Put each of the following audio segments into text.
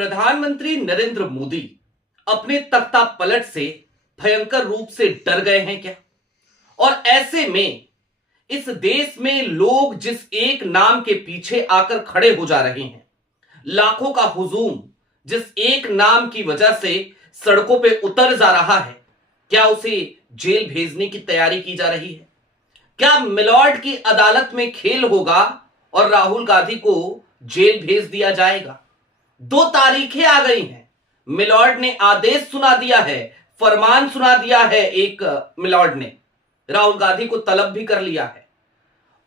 प्रधानमंत्री नरेंद्र मोदी अपने तख्ता पलट से भयंकर रूप से डर गए हैं क्या? और ऐसे में इस देश में लोग जिस एक नाम के पीछे आकर खड़े हो जा रहे हैं, लाखों का हुजूम जिस एक नाम की वजह से सड़कों पे उतर जा रहा है, क्या उसे जेल भेजने की तैयारी की जा रही है? क्या मिलॉर्ड की अदालत में खेल होगा और राहुल गांधी को जेल भेज दिया जाएगा? 2 तारीखें आ गई हैं। मिलॉर्ड ने आदेश सुना दिया है, फरमान सुना दिया है। एक मिलॉर्ड ने राहुल गांधी को तलब भी कर लिया है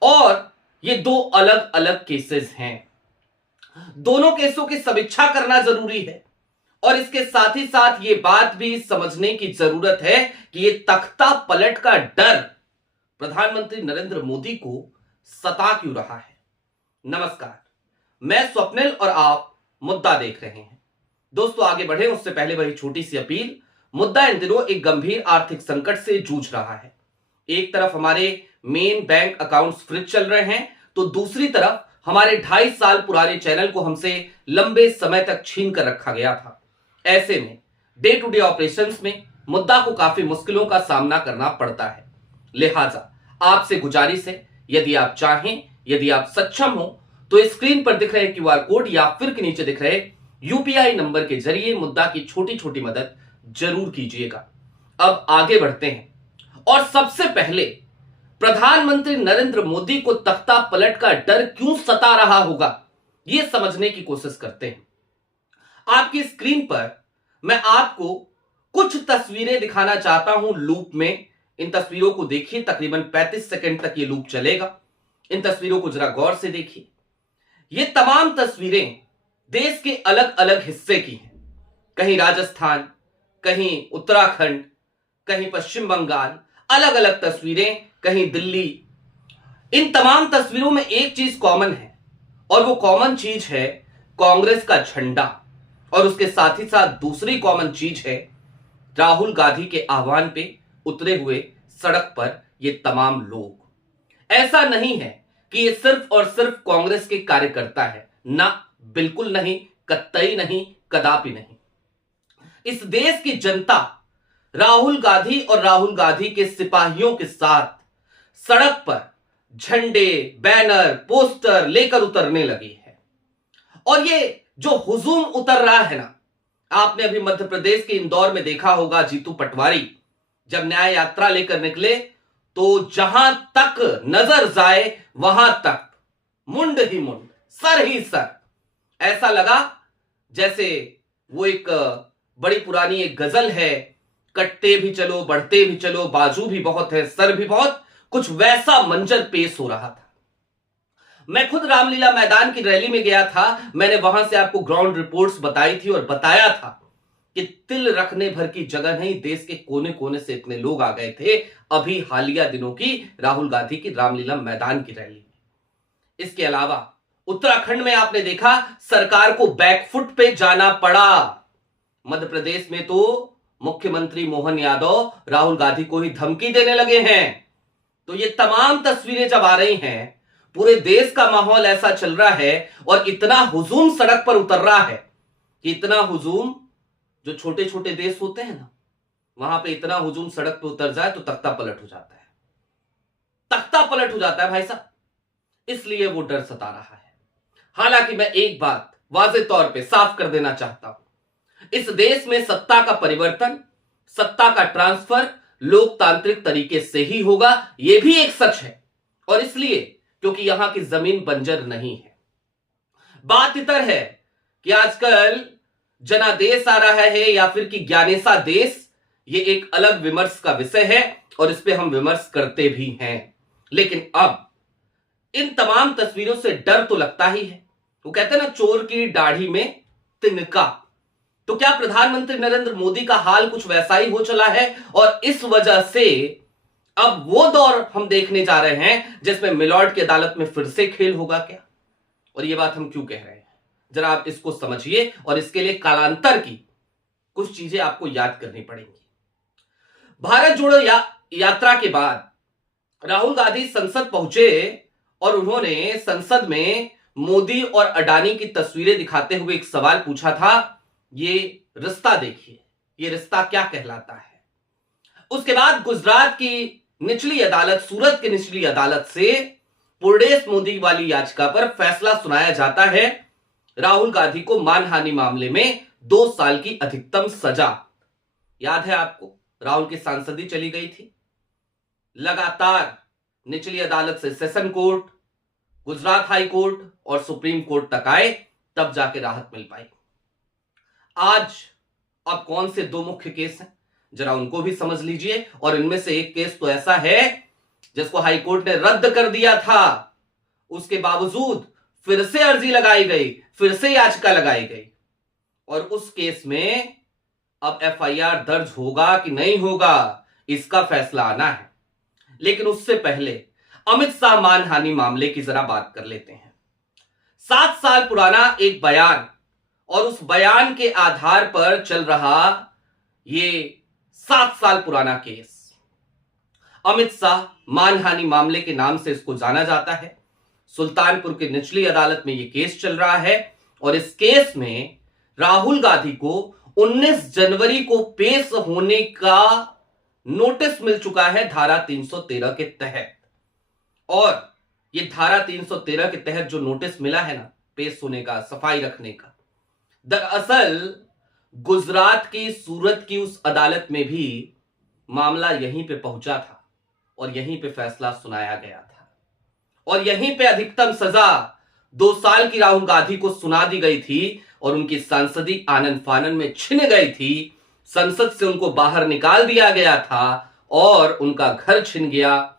और ये 2 अलग अलग केसेस हैं। दोनों केसों की समीक्षा करना जरूरी है और इसके साथ ही साथ ये बात भी समझने की जरूरत है कि ये तख्ता पलट का डर प्रधानमंत्री नरेंद्र मोदी को सता क्यों रहा है। नमस्कार, मैं स्वप्निल और आप मुद्दा देख रहे हैं। दोस्तों, आगे बढ़े उससे पहले वही छोटी सी अपील। मुद्दा इन दिनों एक गंभीर आर्थिक संकट से जूझ रहा है। एक तरफ हमारे मेन बैंक अकाउंट्स फ्रीज चल रहे हैं, तो दूसरी तरफ हमारे 2.5 साल पुराने चैनल को हमसे लंबे समय तक छीन कर रखा गया था। ऐसे में डे टू डे ऑपरेशंस में मुद्दा को काफी मुश्किलों का सामना करना पड़ता है। लिहाजा आपसे गुजारिश है, यदि आप चाहें, यदि आप सक्षम हो, तो स्क्रीन पर दिख रहे क्यूआर कोड या फिर के नीचे दिख रहे यूपीआई नंबर के जरिए मुद्दा की छोटी छोटी मदद जरूर कीजिएगा। अब आगे बढ़ते हैं और सबसे पहले प्रधानमंत्री नरेंद्र मोदी को तख्ता पलट का डर क्यों सता रहा होगा, यह समझने की कोशिश करते हैं। आपकी स्क्रीन पर मैं आपको कुछ तस्वीरें दिखाना चाहता हूं लूप में। इन तस्वीरों को देखिए, तकरीबन 35 सेकंड तक यह लूप चलेगा। इन तस्वीरों को जरा गौर से देखिए। ये तमाम तस्वीरें देश के अलग अलग हिस्से की हैं। कहीं राजस्थान, कहीं उत्तराखंड, कहीं पश्चिम बंगाल, अलग अलग तस्वीरें, कहीं दिल्ली। इन तमाम तस्वीरों में एक चीज कॉमन है और वो कॉमन चीज है कांग्रेस का झंडा, और उसके साथ ही साथ दूसरी कॉमन चीज है राहुल गांधी के आह्वान पे उतरे हुए सड़क पर ये तमाम लोग। ऐसा नहीं है कि ये सिर्फ और सिर्फ कांग्रेस के कार्यकर्ता है, ना, बिल्कुल नहीं, कतई नहीं, कदापि नहीं। इस देश की जनता राहुल गांधी और राहुल गांधी के सिपाहियों के साथ सड़क पर झंडे, बैनर, पोस्टर लेकर उतरने लगी है। और ये जो हुजूम उतर रहा है ना, आपने अभी मध्य प्रदेश के इंदौर में देखा होगा, जीतू पटवारी जब न्याय यात्रा लेकर निकले तो जहां तक नजर जाए वहां तक मुंड ही मुंड, सर ही सर। ऐसा लगा जैसे वो एक बड़ी पुरानी एक गजल है, कटते भी चलो, बढ़ते भी चलो, बाजू भी बहुत है, सर भी बहुत, कुछ वैसा मंजर पेश हो रहा था। मैं खुद रामलीला मैदान की रैली में गया था। मैंने वहां से आपको ग्राउंड रिपोर्ट्स बताई थी और बताया था कि तिल रखने भर की जगह नहीं, देश के कोने कोने से इतने लोग आ गए थे अभी हालिया दिनों की राहुल गांधी की रामलीला मैदान की रैली में। इसके अलावा उत्तराखंड में आपने देखा सरकार को बैकफुट पे जाना पड़ा। मध्य प्रदेश में तो मुख्यमंत्री मोहन यादव राहुल गांधी को ही धमकी देने लगे हैं। तो ये तमाम तस्वीरें जब आ रही हैं, पूरे देश का माहौल ऐसा चल रहा है और इतना हुजूम सड़क पर उतर रहा है कि इतना हुजूम, जो छोटे छोटे देश होते हैं ना, वहां पे इतना हुजूम सड़क पे उतर जाए तो तख्ता पलट हो जाता है। तख्ता पलट हो जाता है भाई साहब। इसलिए वो डर सता रहा है। हालांकि मैं एक बात वाज़ेह तौर पे साफ कर देना चाहता हूं, इस देश में सत्ता का परिवर्तन, सत्ता का ट्रांसफर लोकतांत्रिक तरीके से ही होगा, यह भी एक सच है। और इसलिए क्योंकि यहां की जमीन बंजर नहीं है। बात इतर है कि आजकल जनादेश आ रहा है या फिर कि ज्ञानेसा देश, ये एक अलग विमर्श का विषय है और इस पे हम विमर्श करते भी हैं। लेकिन अब इन तमाम तस्वीरों से डर तो लगता ही है। वो कहते हैं ना, चोर की दाढ़ी में तिनका। तो क्या प्रधानमंत्री नरेंद्र मोदी का हाल कुछ वैसा ही हो चला है और इस वजह से अब वो दौर हम देखने जा रहे हैं जिसमें मिलॉर्ड की अदालत में फिर से खेल होगा क्या? और ये बात हम क्यों कह रहे हैं, जरा आप इसको समझिए और इसके लिए कालांतर की कुछ चीजें आपको याद करनी पड़ेंगी। भारत जोड़ो यात्रा के बाद राहुल गांधी संसद पहुंचे और उन्होंने संसद में मोदी और अडानी की तस्वीरें दिखाते हुए एक सवाल पूछा था, ये रिश्ता देखिए, ये रिश्ता क्या कहलाता है। उसके बाद गुजरात की निचली अदालत, सूरत की निचली अदालत से पूर्णेश मोदी वाली याचिका पर फैसला सुनाया जाता है। राहुल गांधी को मानहानि मामले में 2 साल की अधिकतम सजा। याद है आपको, राहुल की सांसदी चली गई थी। लगातार निचली अदालत से session court, Gujarat high court और सुप्रीम कोर्ट तक आए, तब जाके राहत मिल पाई। आज अब कौन से 2 मुख्य केस हैं, जरा उनको भी समझ लीजिए। और इनमें से एक केस तो ऐसा है जिसको हाई कोर्ट ने रद्द कर दिया था, उसके बावजूद फिर से अर्जी लगाई गई, फिर से याचिका लगाई गई, और उस केस में अब एफआईआर दर्ज होगा कि नहीं होगा, इसका फैसला आना है। लेकिन उससे पहले अमित शाह मानहानि मामले की जरा बात कर लेते हैं। 7 साल पुराना एक बयान, और उस बयान के आधार पर चल रहा ये 7 साल पुराना केस। अमित शाह मानहानि मामले के नाम से इसको जाना जाता है। सुल्तानपुर की निचली अदालत में यह केस चल रहा है, और इस केस में राहुल गांधी को 19 जनवरी को पेश होने का नोटिस मिल चुका है धारा 313 के तहत। और ये धारा 313 के तहत जो नोटिस मिला है ना, पेश होने का, सफाई रखने का, दरअसल गुजरात की सूरत की उस अदालत में भी मामला यहीं पे पहुंचा था, और यहीं पे फैसला सुनाया गया था, और यहीं पे अधिकतम सजा 2 साल की राहुल गांधी को सुना दी गई थी, और उनकी सांसदी आनन फानन में छिन गई थी। संसद से उनको बाहर निकाल दिया गया था, और उनका घर छिन गया,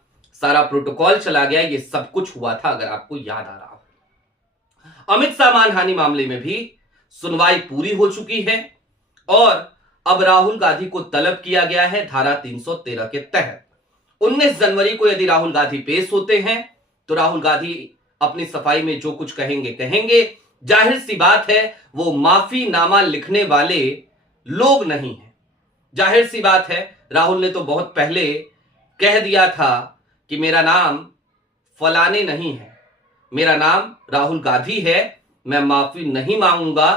सारा प्रोटोकॉल चला गया। ये सब कुछ हुआ था, अगर आपको याद आ रहा हो। अमित शाह मानहानि मामले में भी सुनवाई पूरी हो चुकी है, और अब राहुल गांधी को तलब किया गया है धारा 313 के तहत। 19 जनवरी को यदि राहुल गांधी पेश होते हैं तो राहुल गांधी अपनी सफाई में जो कुछ कहेंगे। जाहिर सी बात है, वो माफीनामा लिखने वाले लोग नहीं हैं। जाहिर सी बात है, राहुल ने तो बहुत पहले कह दिया था कि मेरा नाम फलाने नहीं है, मेरा नाम राहुल गांधी है, मैं माफी नहीं मांगूंगा।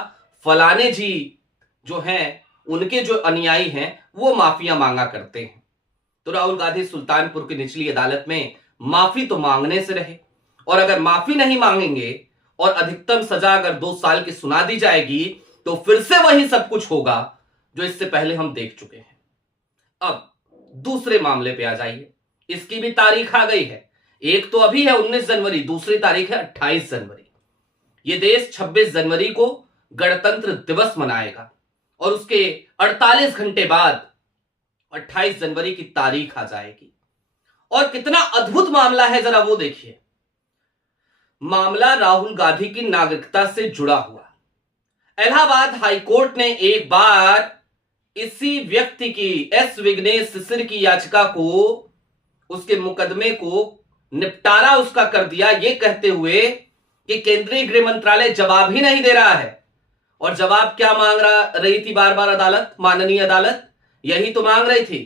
फलाने जी जो हैं, उनके जो अनुयायी हैं, वो माफिया मांगा करते हैं। तो राहुल गांधी सुल्तानपुर की निचली अदालत में माफी तो मांगने से रहे, और अगर माफी नहीं मांगेंगे और अधिकतम सजा अगर 2 साल की सुना दी जाएगी, तो फिर से वही सब कुछ होगा जो इससे पहले हम देख चुके हैं। अब दूसरे मामले पे आ जाइए। इसकी भी तारीख आ गई है। एक तो अभी है 19 जनवरी, दूसरी तारीख है 28 जनवरी। यह देश 26 जनवरी को गणतंत्र दिवस मनाएगा, और उसके 48 घंटे बाद 28 जनवरी की तारीख आ जाएगी। और कितना अद्भुत मामला है, जरा वो देखिए। मामला राहुल गांधी की नागरिकता से जुड़ा हुआ। इलाहाबाद हाईकोर्ट ने एक बार इसी व्यक्ति की, एस विघ्नेश शिशिर की याचिका को, उसके मुकदमे को निपटारा उसका कर दिया, यह कहते हुए कि केंद्रीय गृह मंत्रालय जवाब ही नहीं दे रहा है। और जवाब क्या मांग रही थी बार बार अदालत, माननीय अदालत? यही तो मांग रही थी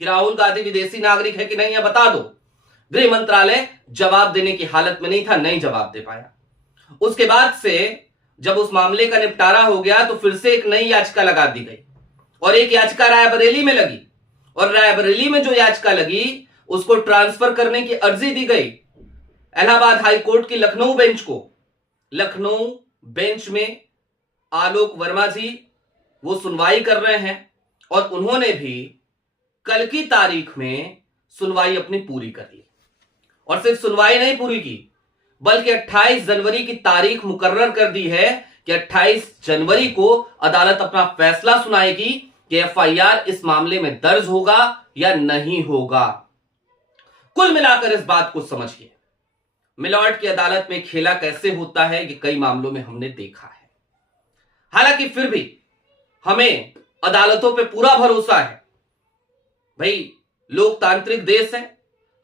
कि राहुल गांधी विदेशी नागरिक है कि नहीं है, बता दो। गृह मंत्रालय जवाब देने की हालत में नहीं था, नहीं जवाब दे पाया। उसके बाद से जब उस मामले का निपटारा हो गया, तो फिर से एक नई याचिका लगा दी गई, और एक याचिका रायबरेली में लगी, और रायबरेली में जो याचिका लगी उसको ट्रांसफर करने की अर्जी दी गई इलाहाबाद हाई कोर्ट की लखनऊ बेंच को। लखनऊ बेंच में आलोक वर्मा जी वो सुनवाई कर रहे हैं, और उन्होंने भी कल की तारीख में सुनवाई अपनी पूरी कर ली। और सिर्फ सुनवाई नहीं पूरी की, बल्कि 28 जनवरी की तारीख मुकर्रर कर दी है कि 28 जनवरी को अदालत अपना फैसला सुनाएगी कि एफआईआर इस मामले में दर्ज होगा या नहीं होगा। कुल मिलाकर इस बात को समझिए, मिलॉर्ड की अदालत में खेला कैसे होता है, ये कई मामलों में हमने देखा है। हालांकि फिर भी हमें अदालतों पे पूरा भरोसा है। भाई, लोकतांत्रिक देश है,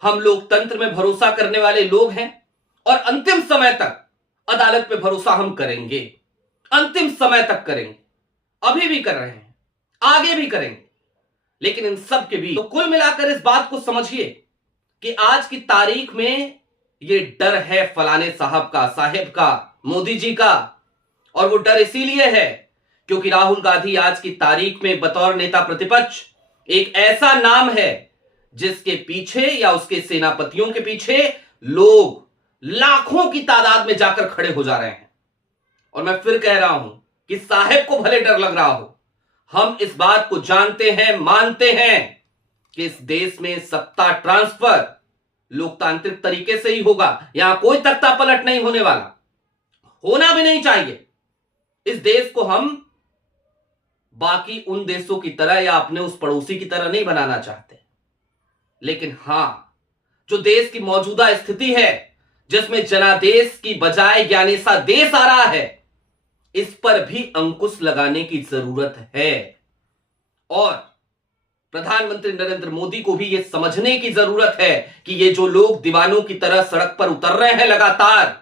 हम लोकतंत्र में भरोसा करने वाले लोग हैं, और अंतिम समय तक अदालत पे भरोसा हम करेंगे, अंतिम समय तक करेंगे। अभी भी कर रहे हैं, आगे भी करेंगे। लेकिन इन सब के बीच तो कुल मिलाकर इस बात को समझिए कि आज की तारीख में ये डर है फलाने साहब का, मोदी जी का। और वो डर इसीलिए है क्योंकि राहुल गांधी आज की तारीख में बतौर नेता प्रतिपक्ष एक ऐसा नाम है जिसके पीछे या उसके सेनापतियों के पीछे लोग लाखों की तादाद में जाकर खड़े हो जा रहे हैं। और मैं फिर कह रहा हूं कि साहेब को भले डर लग रहा हो, हम इस बात को जानते हैं, मानते हैं कि इस देश में सत्ता ट्रांसफर लोकतांत्रिक तरीके से ही होगा। यहां कोई तख्ता पलट नहीं होने वाला, होना भी नहीं चाहिए। इस देश को हम बाकी उन देशों की तरह या अपने उस पड़ोसी की तरह नहीं बनाना चाहते, लेकिन हां, जो देश की मौजूदा स्थिति है जिसमें जनादेश की बजाय ज्ञानेसा देश आ रहा है, इस पर भी अंकुश लगाने की जरूरत है। और प्रधानमंत्री नरेंद्र मोदी को भी यह समझने की जरूरत है कि ये जो लोग दीवानों की तरह सड़क पर उतर रहे हैं लगातार,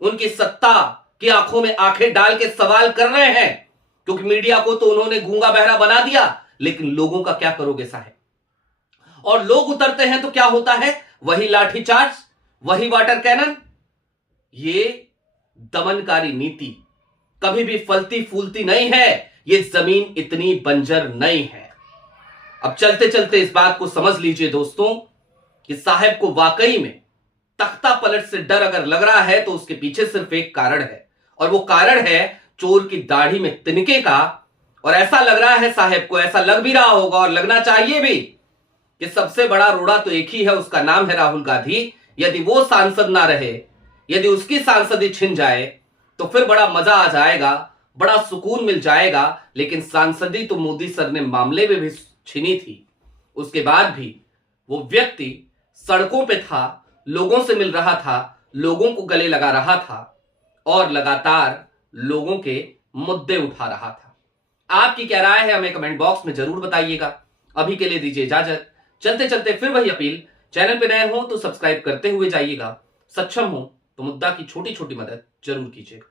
उनकी सत्ता की आंखों में आंखें डाल के सवाल कर रहे हैं, क्योंकि मीडिया को तो उन्होंने गूंगा बहरा बना दिया, लेकिन लोगों का क्या करोगे साहब? और लोग उतरते हैं तो क्या होता है? वही लाठीचार्ज, वही वाटर कैनन। ये दमनकारी नीति कभी भी फलती फूलती नहीं है। ये जमीन इतनी बंजर नहीं है। अब चलते चलते इस बात को समझ लीजिए दोस्तों कि साहब को वाकई में तख्ता पलट से डर अगर लग रहा है तो उसके पीछे सिर्फ एक कारण है, और वो कारण है चोर की दाढ़ी में तिनके का। और ऐसा लग रहा है साहब को, ऐसा लग भी रहा होगा और लगना चाहिए भी, कि सबसे बड़ा रोड़ा तो एक ही है, उसका नाम है राहुल गांधी। यदि वो सांसद ना रहे, यदि उसकी सांसदी छिन जाए तो फिर बड़ा मजा आ जाएगा, बड़ा सुकून मिल जाएगा। लेकिन सांसदी तो मोदी सर ने मामले में भी छिनी थी, उसके बाद भी वो व्यक्ति सड़कों पे था, लोगों से मिल रहा था, लोगों को गले लगा रहा था और लगातार लोगों के मुद्दे उठा रहा था। आपकी क्या राय है हमें कमेंट बॉक्स में जरूर बताइएगा। अभी के लिए दीजिए इजाजत। चलते चलते फिर वही अपील, चैनल पे नए हो तो सब्सक्राइब करते हुए जाइएगा, सक्षम हो तो मुद्दा की छोटी छोटी मदद जरूर कीजिएगा।